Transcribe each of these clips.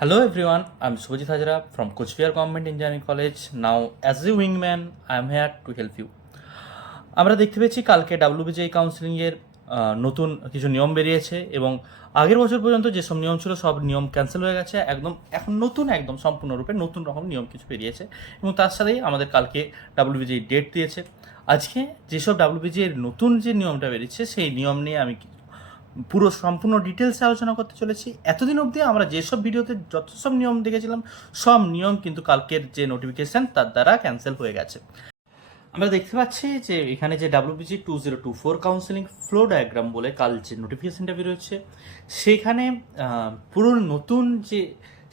Hello everyone, I'm Subhajit Hajra from Kuchbihar Government Engineering College. Now, as a wingman, I'm here to help you. আমরা দেখতে পেয়েছি কালকে ডাব্লিউবিজিআই কাউন্সিলিংয়ের নতুন কিছু নিয়ম বেরিয়েছে এবং আগের বছর পর্যন্ত যেসব নিয়ম ছিল সব নিয়ম ক্যান্সেল হয়ে গেছে। এখন নতুন সম্পূর্ণরূপে নতুন রকম নিয়ম কিছু বেরিয়েছে এবং তার সাথেই আমাদের কালকে ডাব্লিউবিজিআই ডেট দিয়েছে। আজকে যেসব ডাব্লিউবিজিআইয়ের নতুন যে নিয়মটা বেরিয়েছে সেই নিয়ম নিয়ে আমি সম্পূর্ণ ডিটেলসে আলোচনা করতে চলেছি। এতদিন অবধি আমরা যেসব ভিডিওতে যত সব নিয়ম দেখেছিলাম সব নিয়ম কিন্তু কালকের যে নোটিফিকেশান তার দ্বারা ক্যান্সেল হয়ে গেছে। আমরা দেখতে পাচ্ছি যে এখানে যে ডাব্লিউবিজি 2024 কাউন্সিলিং ফ্লো ডায়াগ্রাম বলে কাল যে নোটিফিকেশানটা বেরোচ্ছে সেখানে পুরো নতুন যে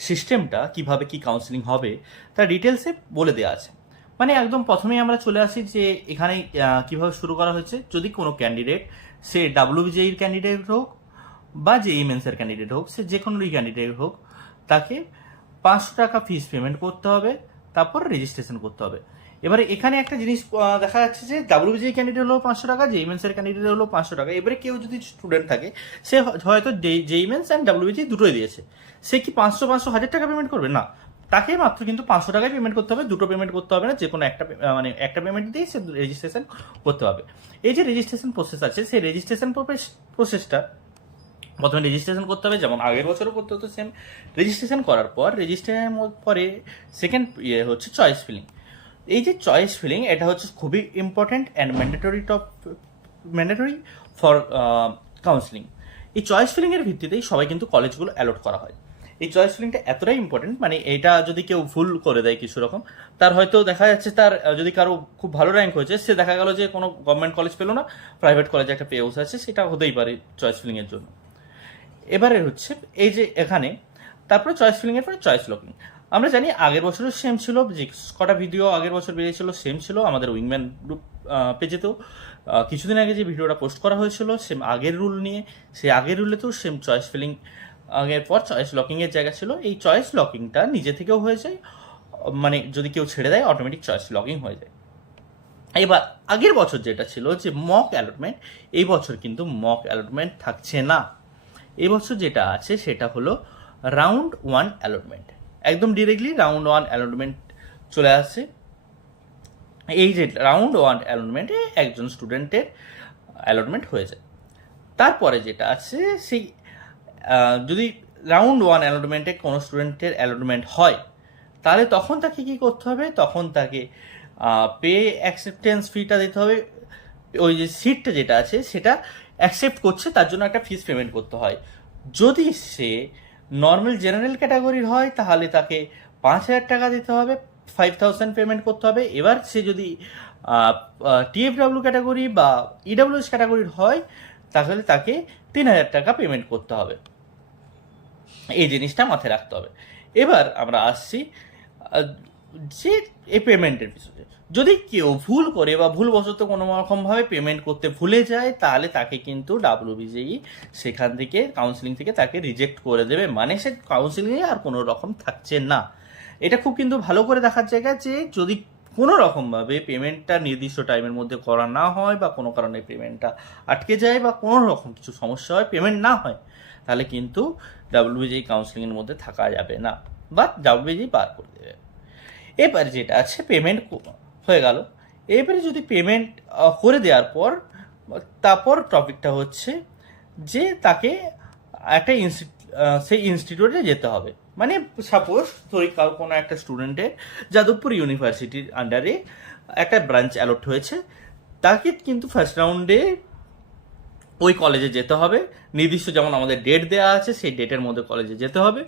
সিস্টেমটা কিভাবে কি কাউন্সিলিং হবে তার ডিটেলসে বলে দেওয়া আছে। মানে একদম প্রথমেই আমরা চলে আসি যে এখানে কিভাবে শুরু করা হয়েছে। যদি কোনো ক্যান্ডিডেট সে ডাব্লিউবিজিআইয়ের ক্যান্ডিডেট হোক বা জেইই মেন্সের ক্যান্ডিডেট হোক, সে যে কোনোই ক্যান্ডিডেট হোক, তাকে 500 টাকা ফিস পেমেন্ট করতে হবে, তারপর রেজিস্ট্রেশন করতে হবে। এবারে এখানে একটা জিনিস দেখা যাচ্ছে যে ডাব্লিউবিজিআই ক্যান্ডিডেট হলো 500 টাকা, জেইই মেন্সের ক্যান্ডিডেট হলো 500 টাকা। এবারে কেউ যদি স্টুডেন্ট থাকে সে হয়তো জেইই মেন্স অ্যান্ড ডাব্লিউবিজিআই দুটোই দিয়েছে, সে কি 500 1000 টাকা পেমেন্ট করবে? না, তাকে মাত্র কিন্তু 500 টাকায় পেমেন্ট করতে হবে, দুটো পেমেন্ট করতে হবে না। যে কোনো একটা পেমেন্ট দিয়ে সে রেজিস্ট্রেশন করতে হবে। এই যে রেজিস্ট্রেশন প্রসেস আছে সেই রেজিস্ট্রেশন প্রসেসটা প্রথমে রেজিস্ট্রেশন করতে হবে, যেমন আগের বছরও করতে হতো সেম। রেজিস্ট্রেশন করার পর রেজিস্ট্রেশনের পরে সেকেন্ড হচ্ছে চয়েস ফিলিং। এই যে চয়েস ফিলিং এটা হচ্ছে খুবই important and mandatory for counselling. এই চয়েস ফিলিংয়ের ভিত্তিতেই সবাই কিন্তু কলেজগুলো অ্যালট করা হয়। এই চয়েস ফিলিংটা এতটাই ইম্পর্টেন্ট, মানে এটা যদি কেউ ভুল করে দেয় কিছু রকম, তার হয়তো দেখা যাচ্ছে তার যদি কারো খুব ভালো র্যাঙ্ক হয়েছে, সে দেখা গেল যে কোনো গভর্নমেন্ট কলেজ পেলো না, প্রাইভেট কলেজে একটা পেয়েউস আছে, সেটা হতেই পারে চয়েস ফিলিংয়ের জন্য। এবারে হচ্ছে এই যে এখানে তারপরে চয়েস ফিলিংয়ের পরে চয়েস লকিং। আমরা জানি আগের বছরও সেম ছিল, যে কটা ভিডিও আগের বছর বেরিয়েছিল সেম ছিল আমাদের উইংম্যান গ্রুপ পেজেতেও। কিছুদিন আগে যে ভিডিওটা পোস্ট করা হয়েছিল সেম আগের রুল নিয়ে, সেই আগের রুলেতেও সেম চয়েস ফিলিং আগের পর চয়েস লকিংয়ের জায়গা ছিল। এই চয়েস লকিংটা নিজে থেকেও হয়ে যায়, মানে যদি কেউ ছেড়ে দেয় অটোমেটিক চয়েস লকিং হয়ে যায়। এবার আগের বছর যেটা ছিল যে মক অ্যালটমেন্ট, এই বছর কিন্তু মক অ্যালটমেন্ট থাকছে না। এই বছর যেটা আছে সেটা হলো রাউন্ড 1 অ্যালটমেন্ট। একদম ডিরেক্টলি রাউন্ড 1 অ্যালটমেন্ট চলে আসছে। এই যে রাউন্ড 1 অ্যালটমেন্টে একজন স্টুডেন্টের অ্যালটমেন্ট হয়ে যায়। তারপরে যেটা আছে সেই যদি রাউন্ড 1 অ্যালটমেন্টে কোনো স্টুডেন্টের অ্যালটমেন্ট হয় তাহলে তখন তাকে কী করতে হবে? তখন তাকে পে অ্যাকসেপ্টেন্স ফিটা দিতে হবে। ওই যে সিটটা যেটা আছে সেটা অ্যাকসেপ্ট করছে তার জন্য একটা ফিস পেমেন্ট করতে হয়। যদি সে নর্মাল জেনারেল ক্যাটাগরির হয় তাহলে তাকে 5000 টাকা দিতে হবে, 5000 পেমেন্ট করতে হবে। এবার সে যদি টিএফডাব্লিউ ক্যাটাগরি বা ইডাব্লিউএস ক্যাটাগরির হয় তাহলে তাকে 3000 টাকা পেমেন্ট করতে হবে। এই জিনিসটা মাথায় রাখতে হবে। এবার আমরা আসছি যে এই পেমেন্টের বিষয়ে। যদি কেউ ভুল করে বা ভুলবশত কোনো রকমভাবে পেমেন্ট করতে ভুলে যায় তাহলে তাকে কিন্তু ডাব্লিউবিজিআই সেখান থেকে কাউন্সিলিং থেকে তাকে রিজেক্ট করে দেবে, মানে সে কাউন্সিলিংয়ে আর কোনো রকম থাকছে না। এটা খুব কিন্তু ভালো করে দেখার জায়গা যে যদি কোনো রকমভাবে পেমেন্টটা নির্দিষ্ট টাইমের মধ্যে করা না হয় বা কোনো কারণে পেমেন্টটা আটকে যায় বা কোনো রকম কিছু সমস্যা হয়, পেমেন্ট না হয়, তাহলে কিন্তু ডাব্লিউবিজিআই কাউন্সিলিংয়ের মধ্যে থাকা যাবে না বা ডাব্লিউবিজিআই বার করে দেবে। এবার যেটা আছে পেমেন্ট হয়ে গেল। এবারে যদি পেমেন্ট করে দেওয়ার পর তারপর টপিকটা হচ্ছে যে তাকে একটা সেই ইনস্টিটিউটে যেতে হবে। মানে সাপোজ কোনো একটা স্টুডেন্টের যাদবপুর ইউনিভার্সিটির আন্ডারে একটা ব্রাঞ্চ অ্যালট হয়েছে, তাকে কিন্তু ফার্স্ট রাউন্ডে ওই কলেজে যেতে হবে। নির্দিষ্ট যেমন আমাদের ডেট দেওয়া আছে সেই ডেটের মধ্যে কলেজে যেতে হবে।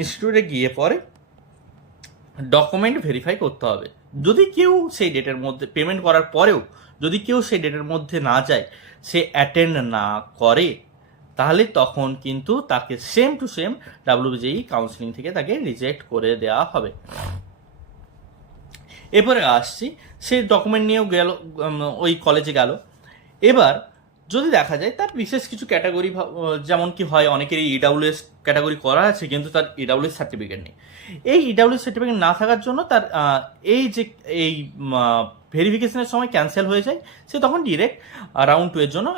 ইনস্টিটিউটে গিয়ে পরে ডকুমেন্ট ভেরিফাই করতে হবে। যদি কেউ সেই ডেটের মধ্যে পেমেন্ট করার পরেও যদি কেউ সেই ডেটের মধ্যে না যায়, সে অ্যাটেন্ড না করে, তাহলে তখন কিন্তু তাকে সেম টু সেম ডাব্লিউবিজিআই কাউন্সিলিং থেকে তাকে রিজেক্ট করে দেওয়া হবে। এরপরে আসছি সে ডকুমেন্ট নিয়েও গেল, ওই কলেজে গেল। এবার যদি দেখা যায় তার বিশেষ কিছু ক্যাটাগরি, যেমন কি হয় অনেকেরই ইডাব্লিউএস ক্যাটাগরি করা আছে কিন্তু তার ইডাব্লিউএস সার্টিফিকেট নেই। এই ইডাব্লিউএস সার্টিফিকেট না থাকার জন্য তার এই ভেরিফিকেশনের সময় ক্যান্সেল হয়ে যায়, সে তখন ডিরেক্ট রাউন্ড 2 এর জন্য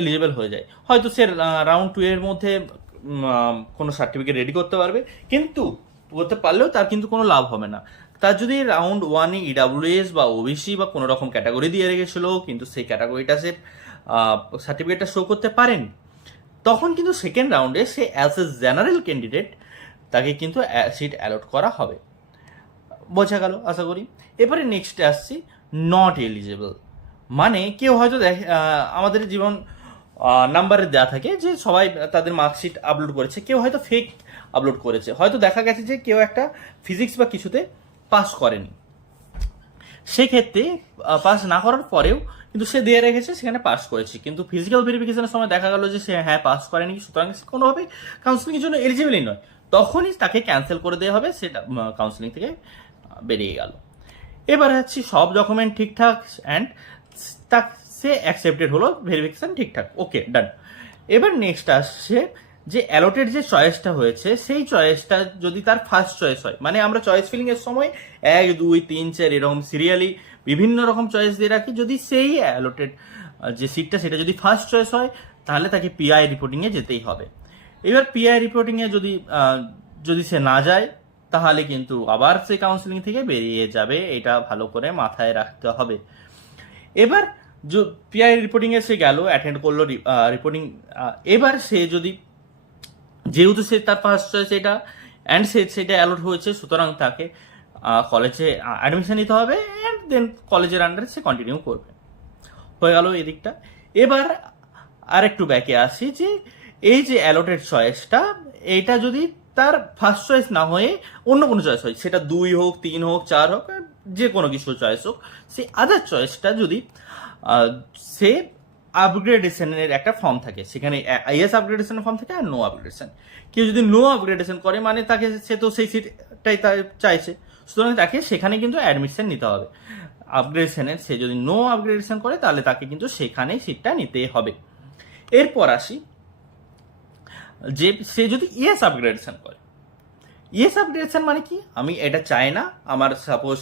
এলিজিবল হয়ে যায়। হয়তো সে রাউন্ড 2 এর মধ্যে কোনো সার্টিফিকেট রেডি করতে পারবে, কিন্তু করতে পারলেও তার কিন্তু কোনো লাভ হবে না। তার যদি রাউন্ড 1-এ ইডাব্লিউএস বা ওবিসি বা কোনো রকম ক্যাটাগরি দিয়ে রেখেছিল, কিন্তু সেই ক্যাটাগরিটা সে সার্টিফিকেটটা শো করতে পারেনি, তখন কিন্তু সেকেন্ড রাউন্ডে সে অ্যাজ এ জেনারেল ক্যান্ডিডেট তাকে কিন্তু সিট অ্যালট করা হবে। বোঝা গেল আশা করি। এবারে নেক্সট আসছি নট এলিজেবল। মানে কেউ হয়তো আমাদের জীবন নাম্বারে দেওয়া থাকে যে সবাই তাদের মার্কশিট আপলোড করেছে, কেউ হয়তো ফেক আপলোড করেছে, হয়তো দেখা গেছে যে কেউ একটা ফিজিক্স বা কিছুতে পাস করেনি, সেক্ষেত্রে পাস না করার পরেও কিন্তু সে দিয়ে রেখেছে সেখানে পাস করেছে, কিন্তু ফিজিক্যাল ভেরিফিকেশনের সময় দেখা গেল যে সে হ্যাঁ পাস করেনি, সুতরাং সে কোনোভাবেই কাউন্সিলিংয়ের জন্য এলিজিবলই নয়, তখনই তাকে ক্যান্সেল করে দেওয়া হবে, সেটা কাউন্সিলিং থেকে বেরিয়ে গেল। এবার হচ্ছে সব ডকুমেন্ট ঠিকঠাক অ্যান্ড সে অ্যাকসেপ্টেড হলো, ভেরিফিকেশন ঠিকঠাক, ওকে ডান। এবার নেক্সট আসছে যে অ্যালোটেড যে চয়েসটা হয়েছে সেই চয়েসটা যদি তার ফার্স্ট চয়েস হয়, মানে আমরা চয়েস ফিলিং এর সময় 1, 2, 3, 4 এরকম সিরিয়ালি বিভিন্ন রকম চয়েস দিয়ে রাখি, যদি সেই অ্যালোটেড যে সিটটা সেটা যদি ফার্স্ট চয়েস হয় তাহলে তাকে পিআই রিপোর্টিংয়ে যেতেই হবে। এবার পিআই রিপোর্টিংয়ে যদি সে না যায় তাহলে কিন্তু আবার সে কাউন্সিলিং থেকে বেরিয়ে যাবে, এটা ভালো করে মাথায় রাখতে হবে। এবার পিআই রিপোর্টিংয়ে সে গেল, অ্যাটেন্ড করলো রিপোর্টিং, এবার সে যদি যেহেতু সে তার ফার্স্ট চয়েস এটা অ্যান্ড সেটা অ্যালোট হয়েছে, সুতরাং তাকে কলেজে অ্যাডমিশন নিতে হবে অ্যান্ড দেন কলেজের আন্ডারে সে কন্টিনিউ করবে। হয়ে গেল এদিকটা। এবার আর একটু ব্যাকে আসি যে এই যে অ্যালোটেড চয়েসটা, এইটা যদি তার ফার্স্ট চয়েস না হয়ে অন্য কোনো চয়েস হয়, সেটা 2 হোক, 3 হোক, 4 হোক, যে কোনো কিছু চয়েস হোক, সেই আদার চয়েসটা যদি সে আপগ্রেডেশনের একটা ফর্ম থাকে, সেখানে ইয়েস আপগ্রেডেশনের ফর্ম থাকে আর নো আপগ্রেডেশন, কেউ যদি নো আপগ্রেডেশন করে মানে তাকে সে তো সেই সিটটাই চাইছে, সুতরাং তাকে সেখানে কিন্তু অ্যাডমিশন নিতে হবে। আপগ্রেডেশনের সে যদি নো আপগ্রেডেশন করে তাহলে তাকে কিন্তু সেখানেই সিটটা নিতে হবে। এরপর আসি যে সে যদি ইয়েস আপগ্রেডেশন করে, ইয়েস আপগ্রেডেশন মানে কি, আমি এটা চাই না আমার সাপোজ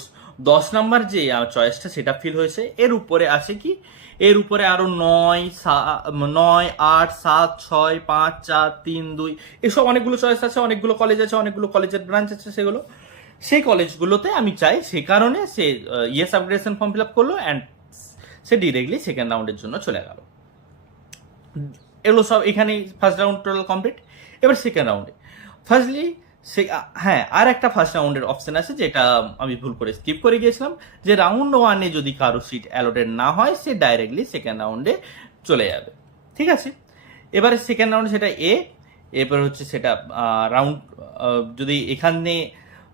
10 নাম্বার যে চয়েসটা সেটা ফিল হয়েছে, এর উপরে আছে কি, এর উপরে আরো 9, 8, 7, 6, 5, 4, 3, 2 এসব অনেকগুলো চয়েস আছে, অনেকগুলো কলেজ আছে, অনেকগুলো কলেজের ব্রাঞ্চ আছে, সেগুলো সেই কলেজগুলোতে আমি চাই, সে কারণে সে yes upgradation form fill up করলো অ্যান্ড সে ডিরেক্টলি সেকেন্ড রাউন্ডের জন্য চলে গেল। এগুলো সব এখানেই ফার্স্ট রাউন্ড টোটাল কমপ্লিট। এবার সেকেন্ড রাউন্ডে ফার্স্টলি হ্যাঁ আর একটা ফার্স্ট রাউন্ডের অপশন আছে যেটা আমি ভুল করে স্কিপ করে গিয়েছিলাম, যে রাউন্ড 1-এ যদি কারো সিট অ্যালোটেড না হয় সে ডাইরেক্টলি সেকেন্ড রাউন্ডে চলে যাবে, ঠিক আছে। এবারে সেকেন্ড রাউন্ড সেটা এরপর হচ্ছে সেটা রাউন্ড যদি এখানে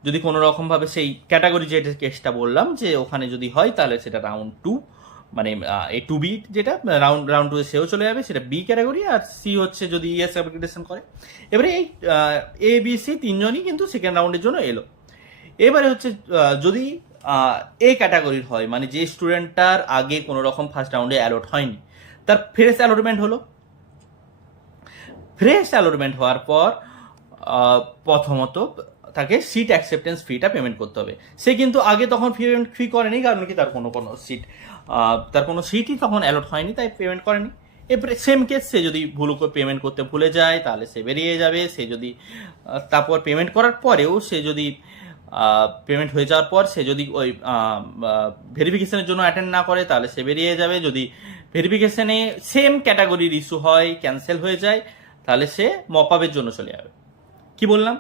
যদি কোনো রকমভাবে সেই ক্যাটাগরি যেটা কেসটা বললাম যে ওখানে যদি হয় তাহলে সেটা রাউন্ড 2, মানে এই 2B যেটা রাউন্ড 2 সেও চলে যাবে, সেটা বি ক্যাটাগরি, আর সি হচ্ছে যদি ইএস অ্যাপ্লিকেশন করে। এবারে এই এ বি সি তিনজনই কিন্তু সেকেন্ড রাউন্ডের জন্য এলো। এবারে হচ্ছে যদি এ ক্যাটাগরির হয়, মানে যে স্টুডেন্টটার আগে কোনো রকম ফার্স্ট রাউন্ডে অ্যালট হয়নি, তার ফ্রেশ অ্যালটমেন্ট হলো। ফ্রেশ অ্যালটমেন্ট হওয়ার পর প্রথমত তাকে সিট অ্যাকসেপ্টেন্স ফিটা পেমেন্ট করতে হবে। সে কিন্তু আগে তখন ফি করেনি, কারণ কি তার কোনো সিটই তখন অ্যালট হয়নি, তাই পেমেন্ট করেনি। এরপরে সেম কেস, সে যদি পেমেন্ট করতে ভুলে যায় তাহলে সে বেরিয়ে যাবে। সে যদি তারপর পেমেন্ট করার পরেও সে যদি পেমেন্ট হয়ে যাওয়ার পর সে যদি ওই ভেরিফিকেশনের জন্য অ্যাটেন্ড না করে তাহলে সে বেরিয়ে যাবে। যদি ভেরিফিকেশনে সেম ক্যাটাগরির ইস্যু হয়, ক্যান্সেল হয়ে যায়, তাহলে সে মপ আপের জন্য চলে যাবে। কি বললাম,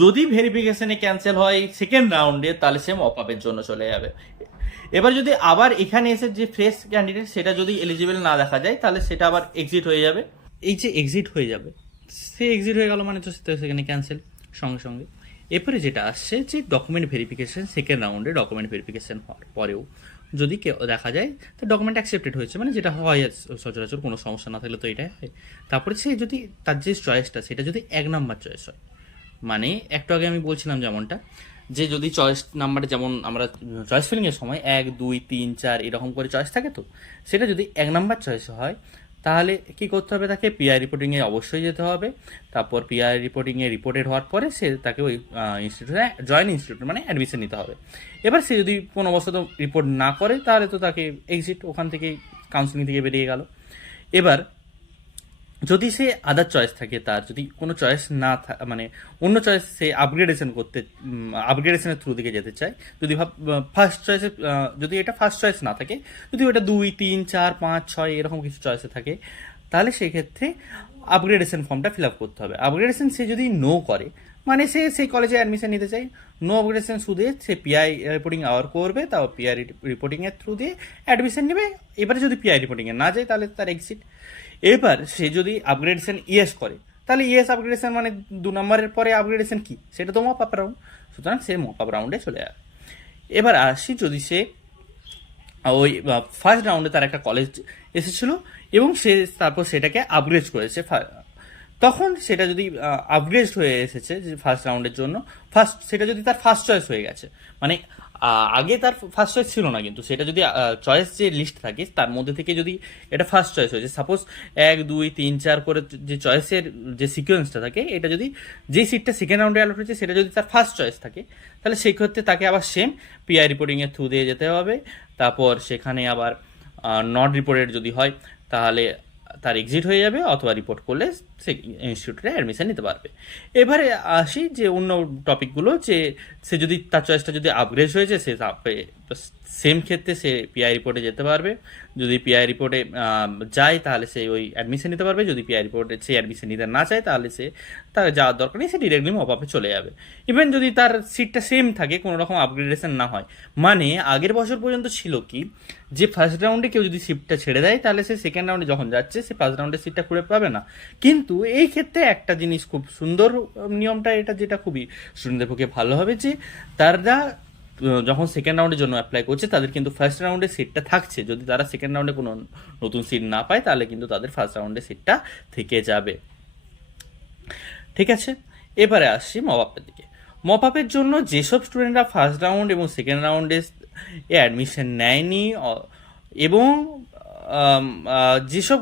যদি ভেরিফিকেশনে ক্যান্সেল হয় সেকেন্ড রাউন্ডে তাহলে সে মপ আপের জন্য চলে যাবে। এবার যদি আবার এখানে এসে যে ফ্রেশ ক্যান্ডিডেট সেটা যদি এলিজিবল না দেখা যায় তাহলে সেটা আবার এক্সিট হয়ে যাবে। এই যে এক্সিট হয়ে যাবে, সে এক্সিট হয়ে গেল মানে তো সেখানে ক্যান্সেল সঙ্গে সঙ্গে। এরপরে যেটা আসছে যে ডকুমেন্ট ভেরিফিকেশন, সেকেন্ড রাউন্ডে ডকুমেন্ট ভেরিফিকেশন হওয়ার পরেও যদি কেউ দেখা যায় তো ডকুমেন্ট অ্যাকসেপ্টেড হয়েছে, মানে যেটা হয় সচরাচর কোনো সমস্যা না থাকলে তো এটাই হয়। তারপরে সে যদি তার যে চয়েসটা সেটা যদি 1 নাম্বার চয়েস হয়, মানে একটু আগে আমি বলছিলাম যেমনটা, যে যদি চয়েস নাম্বারে যেমন আমরা চয়েস ফিলিংয়ের সময় 1, 2, 3, 4 এরকম করে চয়েস থাকে, তো সেটা যদি 1 নাম্বার চয়েস হয় তাহলে কি করতে হবে, তাকে পিআই রিপোর্টিংয়ে অবশ্যই যেতে হবে। তারপর পিআই রিপোর্টিংয়ে রিপোর্টেড হওয়ার পরে সে তাকে ওই ইনস্টিটিউটে জয়েন্ট ইনস্টিটিউট মানে অ্যাডমিশন নিতে হবে। এবার সে যদি কোনো অবস্থা রিপোর্ট না করে তাহলে তো তাকে এক্সিট, ওখান থেকে কাউন্সিলিং থেকে বেরিয়ে গেল। এবার যদি সে আদার চয়েস থাকে, তার যদি কোনো চয়েস না মানে অন্য চয়েস সে আপগ্রেডেশনের থ্রু দিকে যেতে চায়, যদি ফার্স্ট চয়েসে যদি এটা ফার্স্ট চয়েস না থাকে, যদি ওটা 2, 3, 4, 5, 6 এরকম কিছু চয়েসে থাকে, তাহলে সেই ক্ষেত্রে আপগ্রেডেশন ফর্মটা ফিল আপ করতে হবে। আপগ্রেডেশন সে যদি নো করে, মানে সে সেই কলেজে অ্যাডমিশন নিতে চায়, নো আপগ্রেডেশন থ্রু দিয়ে সে পিআই রিপোর্টিং আওয়ার করবে, তাও পিআই রিপোর্টিংয়ের থ্রু দিয়ে অ্যাডমিশন নেবে। এবারে যদি পিআই রিপোর্টিংয়ে না যায় তাহলে তার এক্সিট। এবার সে যদি আপগ্রেডেশন ইয়েস করে, তাহলে ইয়েস আপগ্রেডেশন মানে 2 নম্বরের পরে আপগ্রেডেশন কি, সেটা তো মপ আপ রাউন্ড, সুতরাং সে মপ আপ রাউন্ডে চলে যাবে। এবার আসি, যদি সে ওই ফার্স্ট রাউন্ডে তার একটা কলেজ এসেছিলো এবং সে তারপর সেটাকে আপগ্রেড করেছে, তখন সেটা যদি আপগ্রেড হয়ে এসেছে যে ফার্স্ট রাউন্ডের জন্য, সেটা যদি তার ফার্স্ট চয়েস হয়ে গেছে, মানে আগে তার ফার্স্ট চয়েস ছিল না, কিন্তু সেটা যদি চয়েস যে লিস্ট থাকে তার মধ্যে থেকে যদি এটা ফার্স্ট চয়েস হয়েছে, সাপোজ 1, 2, 3, 4 করে যে চয়েসের যে সিকোয়েন্সটা থাকে, এটা যদি যেই সিটটা সেকেন্ড রাউন্ডে অ্যালট হয়েছে সেটা যদি তার ফার্স্ট চয়েস থাকে, তাহলে সেই ক্ষেত্রে তাকে আবার সেম পিআই রিপোর্টিংয়ের থ্রু দিয়ে যেতে হবে। তারপর সেখানে আবার নট রিপোর্টেড যদি হয় তাহলে তার এক্সিট হয়ে যাবে, অথবা রিপোর্ট করলে সে ইনস্টিটিউটে অ্যাডমিশন নিতে পারবে। এবারে আসি যে অন্য টপিকগুলো, যে সে যদি তার চয়েসটা যদি আপগ্রেড হয়েছে, সে সেম ক্ষেত্রে সে পিআই রিপোর্টে যেতে পারবে। যদি পিআই রিপোর্টে যায় তাহলে সে ওই অ্যাডমিশন নিতে পারবে, যদি পিআই রিপোর্টে সে অ্যাডমিশন নিতে না চায় তাহলে সে তার যাওয়ার দরকার নেই, সে ডিরেক্টলি মপ আপে চলে যাবে। ইভেন যদি তার সিটটা সেম থাকে, কোনো রকম আপগ্রেডেশন না হয়, মানে আগের বছর পর্যন্ত ছিল কি, যে ফার্স্ট রাউন্ডে কেউ যদি সিটটা ছেড়ে দেয় তাহলে সে সেকেন্ড রাউন্ডে যখন যাচ্ছে সে ফার্স্ট রাউন্ডের সিটটা খুঁড়ে পাবে না। কিন্তু এই ক্ষেত্রে একটা জিনিস খুব সুন্দর, নিয়মটা এটা যেটা খুবই স্টুডেন্টদের পক্ষে ভালো হবে, যে তারা যখন সেকেন্ড রাউন্ডের জন্য অ্যাপ্লাই করছে তাদের কিন্তু ফার্স্ট রাউন্ডে সিটটা থাকছে। যদি তারা সেকেন্ড রাউন্ডে কোনো নতুন সিট না পায় তাহলে কিন্তু তাদের ফার্স্ট রাউন্ডে সিটটা থেকে যাবে। ঠিক আছে, এবারে আসছি মপ আপের দিকে। মপ আপের জন্য যেসব স্টুডেন্টরা ফার্স্ট রাউন্ড এবং সেকেন্ড রাউন্ডে অ্যাডমিশন নেয়নি, এবং যেসব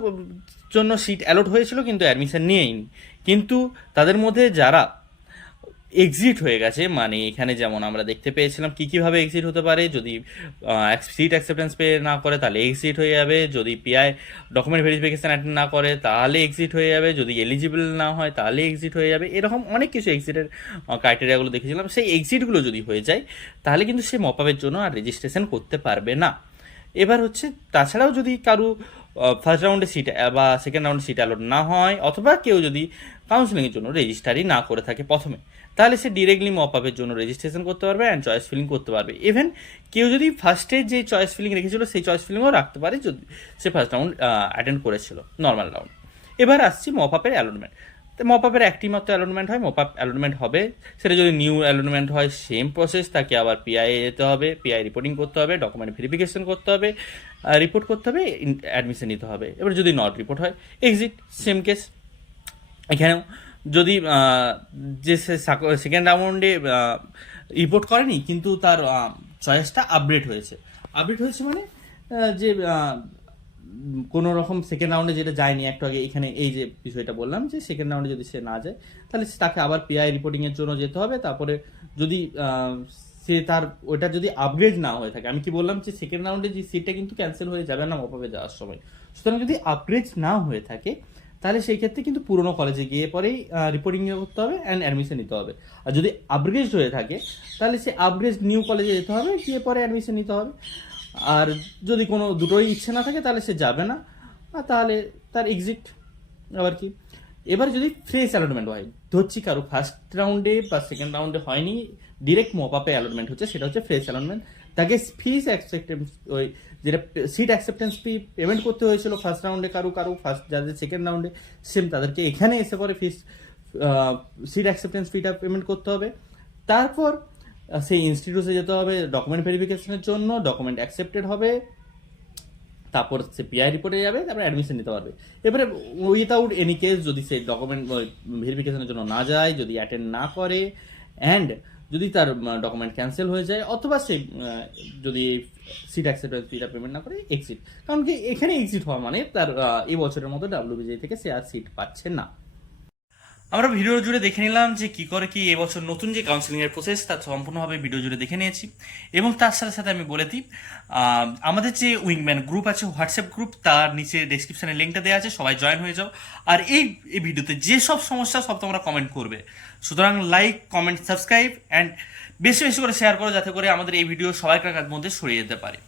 জন্য সিট অ্যালট হয়েছিল কিন্তু অ্যাডমিশন নিয়েইনি, কিন্তু তাদের মধ্যে যারা এক্সিট হয়ে গেছে, মানে এখানে যেমন আমরা দেখতে পেয়েছিলাম কী কীভাবে এক্সিট হতে পারে, যদি সিট অ্যাকসেপ্টেন্স পে না করে তাহলে এক্সিট হয়ে যাবে, যদি পিআই ডকুমেন্ট ভেরিফিকেশান অ্যাটেন্ড না করে তাহলে এক্সিট হয়ে যাবে, যদি এলিজিবল না হয় তাহলে এক্সিট হয়ে যাবে, এরকম অনেক কিছু এক্সিটের ক্রাইটেরিয়াগুলো দেখেছিলাম। সেই এক্সিটগুলো যদি হয়ে যায় তাহলে কিন্তু সে মপ আপের জন্য আর রেজিস্ট্রেশন করতে পারবে না। এবার হচ্ছে, তাছাড়াও যদি কারো ফার্স্ট রাউন্ডে সিট বা সেকেন্ড রাউন্ডে সিট অ্যালট না হয়, অথবা কেউ যদি কাউন্সিলিংয়ের জন্য রেজিস্টারই না করে থাকে প্রথমে, তাহলে সে ডিরেক্টলি মপ আপের জন্য রেজিস্ট্রেশন করতে পারবে অ্যান্ড চয়েস ফিলিং করতে পারবে। ইভেন কেউ যদি ফার্স্টে যে চয়েস ফিলিং রেখেছিল সেই চয়েস ফিলিংও রাখতে পারে যদি সে ফার্স্ট রাউন্ড অ্যাটেন্ড করেছিল, নর্মাল রাউন্ড। এবার আসছি মপ আপের অ্যালটমেন্ট। তো মপ আপের একটি মাত্র অ্যালটমেন্ট হয়, মপ আপ অ্যালটমেন্ট হবে, সেটা যদি নিউ অ্যালটমেন্ট হয় সেম প্রসেস, তাকে আবার পিআই যেতে হবে, পিআই রিপোর্টিং করতে হবে, ডকুমেন্ট ভেরিফিকেশন করতে হবে, রিপোর্ট করতে হবে, অ্যাডমিশন নিতে হবে। এবার যদি নট রিপোর্ট হয় এক্সিট, সেম কেস এখানেও। যদি যে সেকেন্ড রাউন্ডে রিপোর্ট করেনি কিন্তু তার চয়েসটা আপডেট হয়েছে, মানে যে কোনো রকম সেকেন্ড রাউন্ডে যেটা যায়নি একটু আগে, এখানে এই যে বিষয়টা বললাম যে সেকেন্ড রাউন্ডে যদি সে না যায় তাহলে তাকে আবার পিআই রিপোর্টিংয়ের জন্য যেতে হবে। তারপরে যদি সে তার ওইটা যদি আপগ্রেড না হয়ে থাকে, আমি কি বললাম যে সেকেন্ড রাউন্ডে যে সিটটা কিন্তু ক্যান্সেল হয়ে যাবে না মপআপে যাওয়ার সময়, সুতরাং যদি আপগ্রেড না হয়ে থাকে তাহলে সেই ক্ষেত্রে কিন্তু পুরোনো কলেজে গিয়ে পরেই রিপোর্টিং করতে হবে অ্যান্ড অ্যাডমিশন নিতে হবে। আর যদি আপগ্রেড হয়ে থাকে তাহলে সে আপগ্রেড নিউ কলেজে যেতে হবে, গিয়ে পরে অ্যাডমিশন নিতে হবে। আর যদি কোনো দুটোই ইচ্ছে না থাকে তাহলে সে যাবে না, আর তাহলে তার এক্সিট। আবার কি, এবার যদি ফ্রেশ অ্যালটমেন্ট হয়, ধরছি কারো ফার্স্ট রাউন্ডে বা সেকেন্ড রাউন্ডে হয়নি, ডিরেক্ট মপ আপে অ্যালটমেন্ট হচ্ছে, সেটা হচ্ছে ফ্রেশ অ্যালটমেন্ট। তাকে ফিস অ্যাকসেপ্টেন্স, ওই যেটা সিট অ্যাকসেপ্টেন্স ফি পেমেন্ট করতে হয়েছিল ফার্স্ট রাউন্ডে কারো ফার্স্ট যাদের সেকেন্ড রাউন্ডে, সেম তাদেরকে এখানে এসে পরে সিট অ্যাকসেপ্টেন্স ফিটা পেমেন্ট করতে হবে। তারপর সেই ইনস্টিটিউটে যেতে হবে ডকুমেন্ট ভেরিফিকেশনের জন্য, ডকুমেন্ট অ্যাকসেপ্টেড হবে, তারপর সে পিআই রিপোর্টে যাবে, তারপরে অ্যাডমিশন নিতে পারবে। এবারে উইথাউট এনি কেস যদি সে ডকুমেন্ট ভেরিফিকেশনের জন্য না যায়, যদি অ্যাটেন্ড না করে, অ্যান্ড যদি তার ডকুমেন্ট ক্যান্সেল হয়ে যায়, অথবা সে যদি সিট অ্যাকসেপ্টেন্স ফিটা পেমেন্ট না করে, এক্সিট। কারণ কি এখানে এক্সিট হওয়া মানে তার এই বছরের মতো ডাব্লিউবিজে থেকে সে আর সিট পাচ্ছে না। আমরা ভিডিও জুড়ে দেখে নিলাম যে কি করে কি এবছর নতুন যে কাউন্সিলিং এর প্রসেস তা সম্পূর্ণভাবে ভিডিও জুড়ে দেখে নিয়েছি। এবং তার সাথে সাথে আমি বলে দিই, আমাদের যে উইংম্যান গ্রুপ আছে, হোয়াটসঅ্যাপ গ্রুপ, তার নিচে ডেসক্রিপশনে লিঙ্কটা দেওয়া আছে, সবাই জয়েন হয়ে যাও। আর এই ভিডিওতে যে সব সমস্যা সব তোমরা কমেন্ট করবে, সুতরাং লাইক, কমেন্ট, সাবস্ক্রাইব অ্যান্ড বেশি বেশি করে শেয়ার করো, যাতে করে আমাদের এই ভিডিও সবাইকার মধ্যে ছড়িয়ে যেতে পারে।